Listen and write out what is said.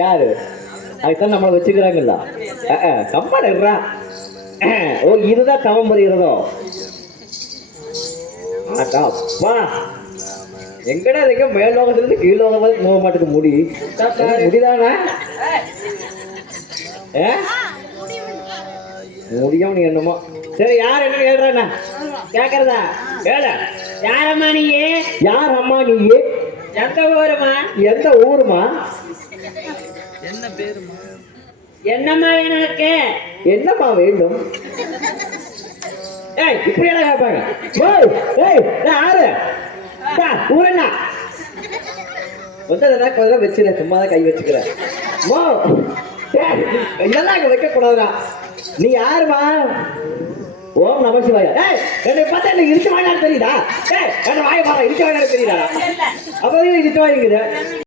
யாரு? அதுதான் நம்மளை வச்சுக்கிறாங்கல்ல. கம்மல் இருறா ஓ இதுதான் தவம் புரிகிறதோ அப்பா. எங்கடா இருக்க? மேல் லோகத்திலிருந்து கீழ் லோகம் வரைக்கும் போக மாட்டேது முடி. முடிதானா? முடியும் நீ என்னமோ. சரி யார் என்ன கேடுறாண்ணா கேக்குறதா? கேள. யாரம்மா நீ யார் அம்மா நீ எந்த ஊருமா? எந்த ஊருமா? என்னம்மா வேணும் உனக்கு? என்னம்மா வேண்டும்? ஏய் இப்படி எல்லாம் கேட்பாங்க. ஓய் ஏய் நான் ஆறு. ஊர் என்ன கொஞ்சம் வச்சுக்கிறேன் சும்மா தான் கை வச்சுக்கிறேன் மோ. ஏய், இதெல்லாம் அங்க வைக்க கூடாதுடா நீ யாருமா? ஓம் நம சிவாயா. ஏய் என்னை பார்த்தா என்ன வாங்கினாலும் தெரியுதா? என்ன வாய மாறா இடிச்சு வாங்கினாலும் தெரியுதா? அப்போ இடிச்சு வாங்கிக்குது